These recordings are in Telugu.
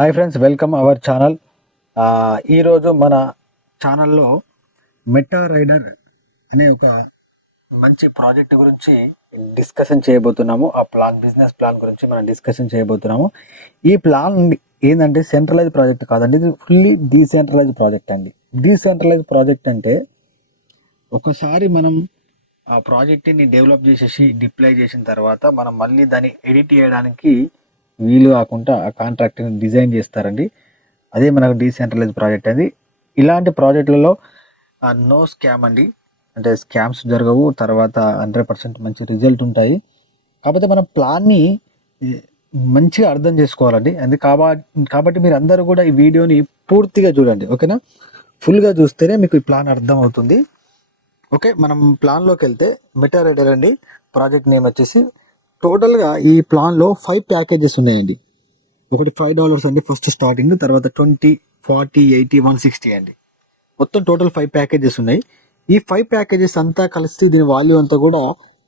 Hi friends, welcome our channel. ఈరోజు మన ఛానల్లో మెటా రైడర్ అనే ఒక మంచి ప్రాజెక్ట్ గురించి డిస్కషన్ చేయబోతున్నాము. బిజినెస్ ప్లాన్ గురించి మనం డిస్కషన్ చేయబోతున్నాము. ఈ ప్లాన్ ఏంటంటే సెంట్రలైజ్ ప్రాజెక్ట్ కాదండి, ఇది ఫుల్లీ డీసెంట్రలైజ్ ప్రాజెక్ట్ అండి. డీసెంట్రలైజ్ ప్రాజెక్ట్ అంటే ఒకసారి మనం ఆ ప్రాజెక్ట్ని డెవలప్ చేసేసి డిప్లాయ్ చేసిన తర్వాత మనం మళ్ళీ దాన్ని ఎడిట్ చేయడానికి వీలు కాకుండా ఆ కాంట్రాక్ట్ని డిజైన్ చేస్తారండి. అదే మనకు డీసెంట్రలైజ్ ప్రాజెక్ట్ అది. ఇలాంటి ప్రాజెక్టులలో నో స్కామ్ అండి, అంటే స్కామ్స్ జరగవు. తర్వాత 100% మంచి రిజల్ట్ ఉంటాయి. కాకపోతే మన ప్లాన్ని మంచిగా అర్థం చేసుకోవాలండి. కాబట్టి మీరు అందరూ కూడా ఈ వీడియోని పూర్తిగా చూడండి, ఓకేనా? ఫుల్గా చూస్తేనే మీకు ఈ ప్లాన్ అర్థం అవుతుంది. ఓకే, మనం ప్లాన్లోకి వెళ్తే మెటా రైడర్ అండి. ప్రాజెక్ట్ నేమ్ వచ్చేసి టోటల్గా ఈ ప్లాన్లో 5 ప్యాకేజెస్ ఉన్నాయండి. ఒకటి $5 అండి ఫస్ట్ స్టార్టింగ్, తర్వాత 20, 40, 80, 160 అండి. మొత్తం టోటల్ 5 ప్యాకేజెస్ ఉన్నాయి. ఈ 5 ప్యాకేజెస్ అంతా కలిసి దీని వాల్యూ అంతా కూడా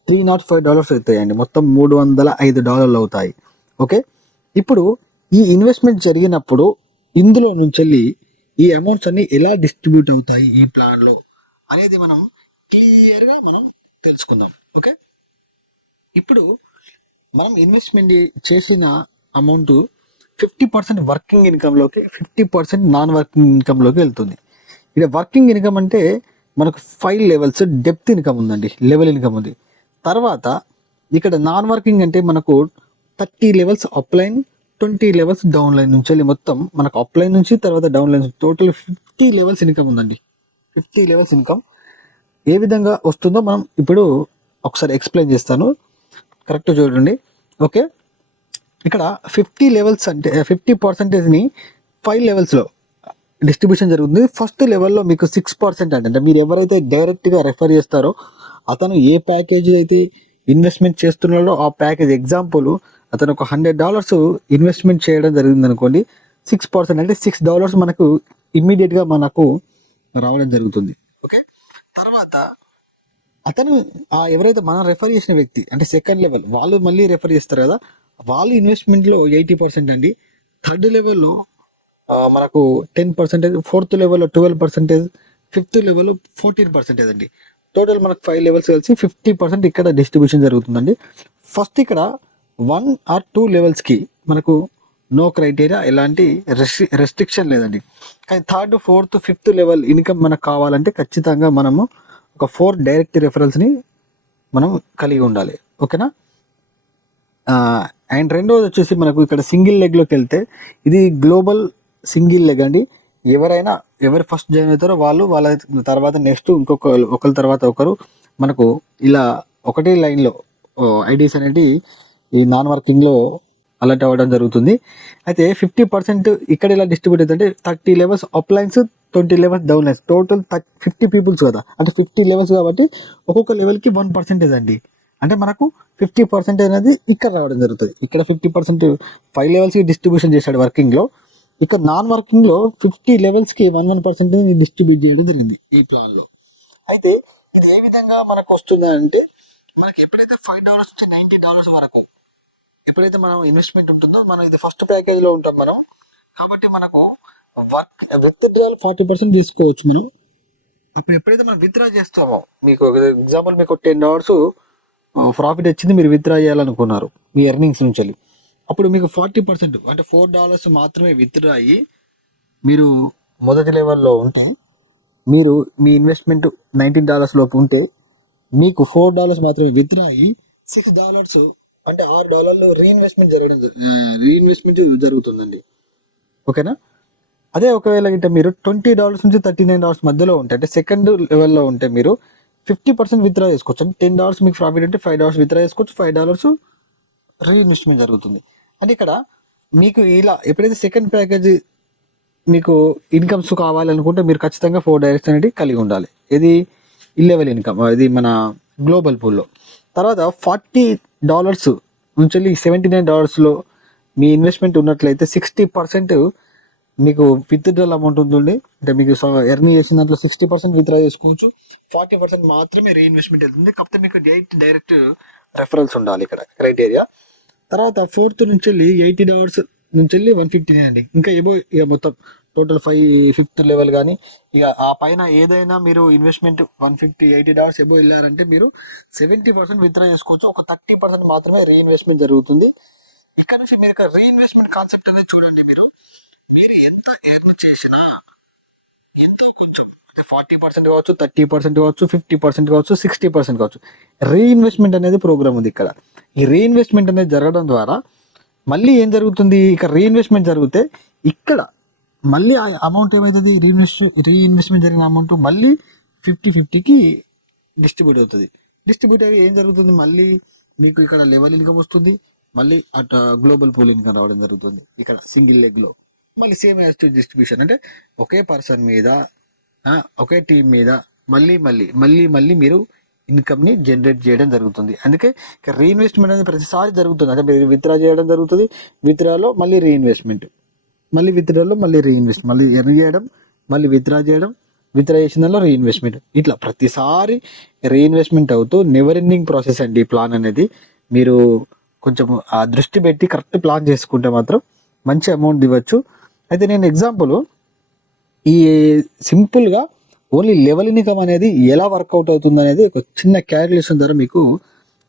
$305 అవుతాయండి. మొత్తం $305 అవుతాయి. ఓకే, ఇప్పుడు ఈ ఇన్వెస్ట్మెంట్ జరిగినప్పుడు ఇందులో నుంచి వెళ్ళి ఈ అమౌంట్స్ అన్ని ఎలా డిస్ట్రిబ్యూట్ అవుతాయి ఈ ప్లాన్లో అనేది మనం క్లియర్గా మనం తెలుసుకుందాం. ఓకే, ఇప్పుడు మనం ఇన్వెస్ట్మెంట్ చేసిన అమౌంట్ 50% వర్కింగ్ ఇన్కమ్లోకి, 50% నాన్ వర్కింగ్ ఇన్కమ్లోకి వెళ్తుంది. ఇక్కడ వర్కింగ్ ఇన్కమ్ అంటే మనకు 5 లెవెల్స్ డెప్త్ ఇన్కమ్ ఉందండి, లెవెల్ ఇన్కమ్ ఉంది. తర్వాత ఇక్కడ నాన్ వర్కింగ్ అంటే మనకు 30 levels upline, 20 levels down line నుంచి వెళ్ళి మొత్తం మనకు అప్లైన్ నుంచి తర్వాత down line total 50 levels income ఉందండి. 50 లెవెల్స్ ఇన్కమ్ ఏ విధంగా వస్తుందో మనం ఇప్పుడు ఒకసారి ఎక్స్ప్లెయిన్ చేస్తాను, కరెక్ట్ చూడండి. ఓకే, ఇక్కడ 50 లెవెల్స్ అంటే 50%ని 5 లెవెల్స్లో డిస్ట్రిబ్యూషన్ జరుగుతుంది. ఫస్ట్ లెవెల్లో మీకు 6% అంటే మీరు ఎవరైతే డైరెక్ట్గా రెఫర్ చేస్తారో అతను ఏ ప్యాకేజ్ అయితే ఇన్వెస్ట్మెంట్ చేస్తున్నాడో ఆ ప్యాకేజ్, ఎగ్జాంపుల్ అతను ఒక $100 ఇన్వెస్ట్మెంట్ చేయడం జరిగింది అనుకోండి, 6% అంటే $6 మనకు ఇమ్మీడియట్గా మనకు రావడం జరుగుతుంది. ఓకే, తర్వాత అతను ఎవరైతే మనం రెఫర్ చేసిన వ్యక్తి అంటే సెకండ్ లెవెల్ వాళ్ళు మళ్ళీ రెఫర్ చేస్తారు కదా, వాళ్ళు ఇన్వెస్ట్మెంట్లో 80% అండి. థర్డ్ లెవెల్లో మనకు 10%, ఫోర్త్ లెవెల్లో 12%, ఫిఫ్త్ లెవెల్లో 14% అండి. టోటల్ మనకు 5 లెవెల్స్ కలిసి 50% ఇక్కడ డిస్ట్రిబ్యూషన్ జరుగుతుందండి. ఫస్ట్ ఇక్కడ 1 or 2 లెవెల్స్కి మనకు నో క్రైటీరియా, ఎలాంటి రెస్ట్రిక్షన్ లేదండి. కానీ third, fourth, fifth level income మనకు కావాలంటే ఖచ్చితంగా మనము ఒక 4 డైరెక్ట్ రెఫరల్స్ని మనం కలిగి ఉండాలి. ఓకేనా? అండ్ రెండోది వచ్చేసి మనకు ఇక్కడ సింగిల్ లెగ్లోకి వెళ్తే ఇది గ్లోబల్ సింగిల్ లెగ్ అండి. ఎవరు ఫస్ట్ జాయిన్ అవుతారో వాళ్ళ తర్వాత నెక్స్ట్ ఒకరి తర్వాత ఒకరు మనకు ఇలా ఒకటే లైన్లో ఐడీస్ అనేవి ఈ నాన్ వర్కింగ్లో అలర్ట్ అవ్వడం జరుగుతుంది. అయితే 50% ఇక్కడ ఇలా డిస్ట్రిబ్యూట్ అవుతుంది అంటే 30 levels up lines, 20 levels down lines, total 50 peoples కదా, అంటే 50 లెవెల్స్ కాబట్టి ఒక్కొక్క లెవెల్కి 1% అండి. అంటే మనకు 50% అనేది ఇక్కడ రావడం జరుగుతుంది. ఇక్కడ 50% 5 లెవెల్స్కి డిస్ట్రిబ్యూషన్ చేశాడు వర్కింగ్లో. ఇక్కడ నాన్ వర్కింగ్లో 50 లెవెల్స్కి 1% డిస్ట్రిబ్యూట్ చేయడం జరిగింది ఈ ప్లాన్లో. అయితే ఇది ఏ విధంగా మనకు వస్తుంది అంటే మనకి ఎప్పుడైతే $5 నుంచి $90 వరకు ఎప్పుడైతే మనం ఇన్వెస్ట్మెంట్ ఉంటుందో, మనం ఇది ఫస్ట్ ప్యాకేజ్లో ఉంటాం మనం, కాబట్టి మనకు విత్డ్రాల్ 40% తీసుకోవచ్చు మనం. అప్పుడు ఎప్పుడైతే మనం విత్డ్రా చేస్తామో, మీకు ఎగ్జాంపుల్ మీకు $10 ప్రాఫిట్ వచ్చింది, మీరు విత్డ్రా చేయాలనుకున్నారు మీ ఎర్నింగ్స్ నుంచి వెళ్ళి, అప్పుడు మీకు 40% అంటే $4 మాత్రమే విత్డ్రా అయ్యి మీరు మొదటి లెవెల్లో ఉంటే, మీరు మీ ఇన్వెస్ట్మెంట్ $19 లోపు ఉంటే మీకు $4 మాత్రమే విత్డ్రా అయ్యి $6 అంటే $6 రీఇన్వెస్ట్మెంట్ జరుగుతుందండి. ఓకేనా? అదే ఒకవేళ గిట్ట మీరు $20 నుంచి $39 మధ్యలో ఉంటే, అంటే సెకండ్ లెవెల్లో ఉంటే మీరు 50% విత్డ్రా చేసుకోవచ్చు. అంటే $10 మీకు ప్రాఫిట్ అంటే $5 విత్డ్రా చేసుకోవచ్చు, $5 రీఇన్వెస్ట్మెంట్ జరుగుతుంది. అంటే ఇక్కడ మీకు ఇలా ఎప్పుడైతే సెకండ్ ప్యాకేజ్ మీకు ఇన్కమ్స్ కావాలనుకుంటే మీరు ఖచ్చితంగా 4 డైరెక్ట్స్ అనేది కలిగి ఉండాలి. ఇది లెవెల్ ఇన్కమ్, ఇది మన గ్లోబల్ పూల్లో. తర్వాత $40 నుంచి $79లో మీ ఇన్వెస్ట్మెంట్ ఉన్నట్లయితే 60% మీకు విత్డ్రాల్ అమౌంట్ ఉంటుంది. అంటే మీకు ఎర్న్ చేసిన దాంట్లో 60% విత్డ్రా చేసుకోవచ్చు, 40% మాత్రమే రీఇన్వెస్ట్మెంట్ వెళ్తుంది. కాకపోతే మీకు డైరెక్ట్ రెఫరల్స్ ఉండాలి ఇక్కడ క్రైటీరియా. తర్వాత ఫోర్త్ నుంచి $80 నుంచి వెళ్ళి 159 అండి. ఇంకా ఏబో ఇక మొత్తం టోటల్ 5th లెవెల్ కానీ ఇక ఆ పైన ఏదైనా మీరు ఇన్వెస్ట్మెంట్ $150-80 ఎబో వెళ్ళారంటే మీరు 70% విత్డ్రా చేసుకోవచ్చు. ఒక 30% మాత్రమే రీఇన్వెస్ట్మెంట్ జరుగుతుంది. ఇక్కడ నుంచి మీరు రీఇన్వెస్ట్మెంట్ కాన్సెప్ట్ అనేది చూడండి. మీరు ఎంత ఎర్న్ చేసినా ఎంతో కొంచెం 40% కావచ్చు, 30% కావచ్చు, 50% కావచ్చు, 60% కావచ్చు, రీఇన్వెస్ట్మెంట్ అనేది ప్రోగ్రామ్ ఉంది ఇక్కడ. ఈ రీఇన్వెస్ట్మెంట్ అనేది జరగడం ద్వారా మళ్ళీ ఏం జరుగుతుంది, ఇక రీఇన్వెస్ట్మెంట్ జరిగితే ఇక్కడ మళ్ళీ ఆ అమౌంట్ ఏమవుతుంది, రీఇన్వెస్ట్మెంట్ జరిగిన అమౌంట్ మళ్ళీ 50-50కి డిస్ట్రిబ్యూట్ అవుతుంది. డిస్ట్రిబ్యూట్ అయ్యి ఏం జరుగుతుంది, మళ్ళీ మీకు ఇక్కడ లెవెల్ ఇన్కమ్ వస్తుంది, మళ్ళీ అటు గ్లోబల్ పూల్ ఇన్కమ్ రావడం జరుగుతుంది. ఇక్కడ సింగిల్ లెగ్లో మళ్ళీ సేమ్ యాజ్ టు డిస్ట్రిబ్యూషన్, అంటే ఒకే పర్సన్ మీద ఒకే టీం మీద మళ్ళీ మళ్ళీ మళ్ళీ మళ్ళీ మీరు ఇన్కమ్ని జనరేట్ చేయడం జరుగుతుంది. అందుకే ఇక రీఇన్వెస్ట్మెంట్ అనేది ప్రతిసారి జరుగుతుంది. అంటే మీరు విత్డ్రా చేయడం జరుగుతుంది, విత్డ్రాలో మళ్ళీ రీఇన్వెస్ట్మెంట్, మళ్ళీ విత్డ్రాలో మళ్ళీ రీఇన్వెస్ట్, మళ్ళీ ఎర్న్ చేయడం, మళ్ళీ విత్డ్రా చేయడం, విత్డ్రా చేసిన దానిలో రీఇన్వెస్ట్మెంట్, ఇట్లా ప్రతిసారి రీఇన్వెస్ట్మెంట్ అవుతూ నెవర్ ఎండింగ్ ప్రాసెస్ అండి ఈ ప్లాన్ అనేది. మీరు కొంచెం ఆ దృష్టి పెట్టి కరెక్ట్ ప్లాన్ చేసుకుంటే మాత్రం మంచి అమౌంట్ ఇవ్వచ్చు. అయితే నేను ఎగ్జాంపుల్ ఈ సింపుల్గా ఓన్లీ లెవెల్ ఇన్కమ్ అనేది ఎలా వర్కౌట్ అవుతుంది అనేది ఒక చిన్న క్యాలిక్యులేషన్ ద్వారా మీకు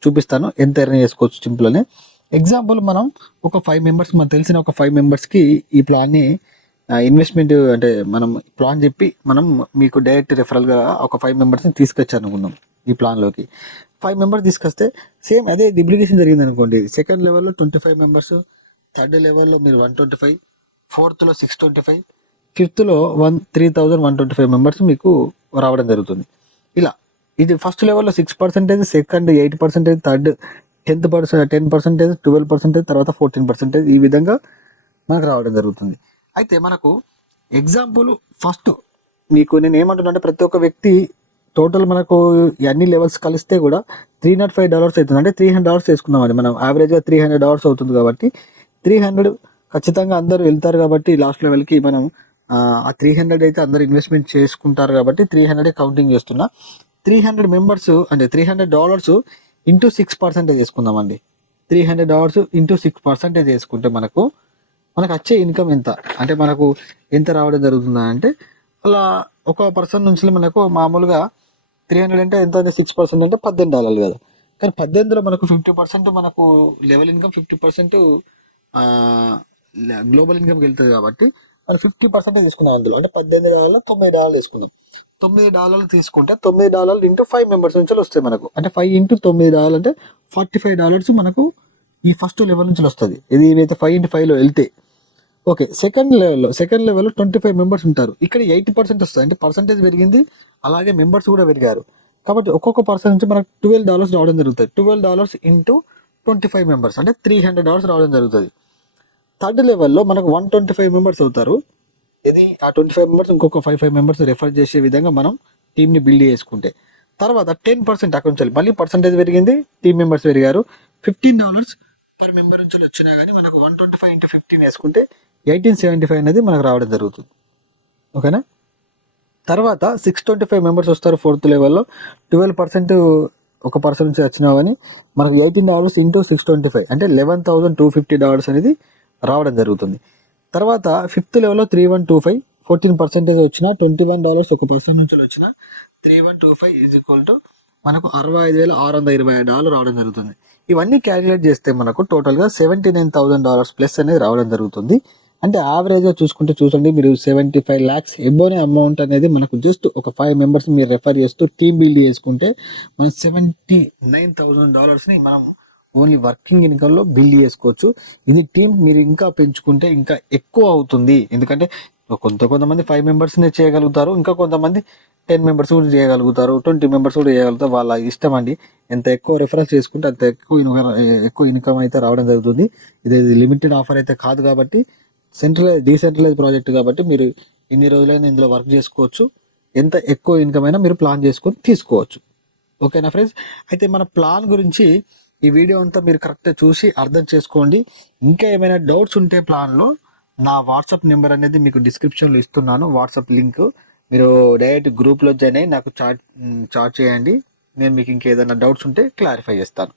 చూపిస్తాను, ఎంత ఎర్న్ చేసుకోవచ్చు సింపుల్ అని. ఎగ్జాంపుల్ మనం ఒక 5 మెంబర్స్, మనకు తెలిసిన ఒక 5 మెంబర్స్కి ఈ ప్లాన్ని ఇన్వెస్ట్మెంట్ అంటే మనం ప్లాన్ చెప్పి మనం మీకు డైరెక్ట్ రెఫరల్గా ఒక 5 మెంబర్స్ని తీసుకొచ్చాను అనుకున్నాం ఈ ప్లాన్లోకి. 5 మెంబర్స్ తీసుకొస్తే సేమ్ అదే డిప్లికేషన్ జరిగింది అనుకోండి. సెకండ్ లెవెల్లో 25 మెంబర్స్, థర్డ్ లెవెల్లో మీరు 125, ఫోర్త్లో 625, ఫిఫ్త్లో 3,125 మెంబర్స్ మీకు రావడం జరుగుతుంది. ఇలా ఇది ఫస్ట్ లెవెల్లో 6%, సెకండ్ 8%, థర్డ్ 10%, 12%, తర్వాత 14%, ఈ విధంగా మనకు రావడం జరుగుతుంది. అయితే మనకు ఎగ్జాంపుల్ ఫస్ట్ మీకు నేను ఏమంటున్నా అంటే ప్రతి ఒక్క వ్యక్తి టోటల్ మనకు అన్ని లెవెల్స్ కలిస్తే కూడా $305 అవుతుంది. అంటే $300 చేసుకుందామండి మనం, యావరేజ్గా $300 అవుతుంది. కాబట్టి 300 ఖచ్చితంగా అందరూ వెళ్తారు కాబట్టి లాస్ట్ లెవెల్కి మనం ఆ 300 అయితే అందరు ఇన్వెస్ట్మెంట్ చేసుకుంటారు కాబట్టి 300 కౌంటింగ్ చేస్తున్నా. 300 మెంబర్స్ అంటే $300 ఇంటూ 6% చేసుకుందామండి. $300 ఇంటూ 6% చేసుకుంటే మనకు వచ్చే ఇన్కమ్ ఎంత అంటే మనకు ఎంత రావడం జరుగుతుందా అంటే అలా ఒక పర్సన్ నుంచి మనకు మామూలుగా 300 అంటే ఎంత అంటే 6% అంటే $18 కదా. కానీ 18లో మనకు 50% మనకు లెవెల్ ఇన్కమ్, 50% గ్లోబల్ ఇన్కమ్కి వెళ్తుంది. కాబట్టి మనం 50% తీసుకుందాం అందులో, అంటే $18 $9 తీసుకుందాం. $9 తీసుకుంటే $9 ఇంటూ 5 మెంబర్స్ నుంచి వస్తాయి మనకు. అంటే 5 ఇంటూ $9 అంటే $45 మనకు ఈ ఫస్ట్ లెవెల్ నుంచి వస్తుంది. ఇది ఏదైతే 5 ఇంటూ 5లో వెళ్తే ఓకే. సెకండ్ లెవెల్లో 25 మెంబర్స్ ఉంటారు. ఇక్కడ 80% వస్తుంది, అంటే పర్సంటేజ్ పెరిగింది, అలాగే మెంబర్స్ కూడా పెరిగారు. కాబట్టి ఒక్కొక్క పర్సన్ నుంచి మనకు $12 రావడం జరుగుతుంది. $12 ఇంటూ 25 మెంబర్స్ అంటే $300 రావడం జరుగుతుంది. థర్డ్ లెవెల్లో మనకు 125 మెంబర్స్ అవుతారు. ఇది ఆ 25 మెంబర్స్ ఇంకొక 5 మెంబర్స్ రెఫర్ చేసే విధంగా మనం టీంని బిల్డ్ చేసుకుంటే తర్వాత 10% అక్కడ నుంచి మళ్ళీ పర్సంటేజ్ పెరిగింది, టీం మెంబర్స్ పెరిగారు. $15 పర్ మెంబర్ నుంచి వచ్చినా కానీ మనకు 125 ఇంటూ 15 వేసుకుంటే 1875 అనేది మనకు రావడం జరుగుతుంది. ఓకేనా. తర్వాత 625 మెంబర్స్ వస్తారు ఫోర్త్ లెవెల్లో. 12% ఒక పర్సన్ నుంచి వచ్చినా కానీ మనకు $18 ఇంటూ 625 అంటే $11,250 అనేది రావడం జరుగుతుంది. తర్వాత ఫిఫ్త్ లెవెల్లో 3125, 14% వచ్చిన $21 ఒక పర్సన్ నుంచి వచ్చిన 3125 ఈజ్ ఈక్వల్ టు మనకు $65,627 రావడం జరుగుతుంది. ఇవన్నీ క్యాలిక్యులేట్ చేస్తే మనకు టోటల్గా $79,000 ప్లస్ అనేది రావడం జరుగుతుంది. అంటే యావరేజ్గా చూడండి మీరు 75 lakhs ఎబోనే అమౌంట్ అనేది మనకు జస్ట్ ఒక 5 మెంబర్స్ మీరు రెఫర్ చేస్తూ టీమ్ బిల్డ్ చేసుకుంటే మనం $79,000ని మనం ఓన్లీ వర్కింగ్ ఇన్కమ్లో బిల్డ్ చేసుకోవచ్చు. ఇది టీం మీరు ఇంకా పెంచుకుంటే ఇంకా ఎక్కువ అవుతుంది. ఎందుకంటే కొంతమంది 5 మెంబర్స్ని చేయగలుగుతారు, ఇంకా కొంతమంది 10 మెంబర్స్ కూడా చేయగలుగుతారు, 20 మెంబర్స్ కూడా చేయగలుగుతారు. వాళ్ళ ఇష్టం అండి. ఎంత ఎక్కువ రెఫరల్స్ చేసుకుంటే అంత ఎక్కువ ఇన్కమ్ అయితే రావడం జరుగుతుంది. ఇది లిమిటెడ్ ఆఫర్ అయితే కాదు కాబట్టి డీసెంట్రలైజ్ ప్రాజెక్ట్ కాబట్టి మీరు ఇన్ని రోజులైనా ఇందులో వర్క్ చేసుకోవచ్చు. ఎంత ఎక్కువ ఇన్కమ్ అయినా మీరు ప్లాన్ చేసుకొని తీసుకోవచ్చు. ఓకేనా ఫ్రెండ్స్. అయితే మన ప్లాన్ గురించి ఈ వీడియో అంతా మీరు కరెక్ట్గా చూసి అర్థం చేసుకోండి. ఇంకా ఏమైనా డౌట్స్ ఉంటే ప్లాన్లో నా వాట్సాప్ నెంబర్ అనేది మీకు డిస్క్రిప్షన్లో ఇస్తున్నాను, వాట్సాప్ లింక్. మీరు డైరెక్ట్ గ్రూప్లో జాయిన్ అయ్యి నాకు చాట్ చేయండి. నేను మీకు ఇంకేదైనా డౌట్స్ ఉంటే క్లారిఫై చేస్తాను.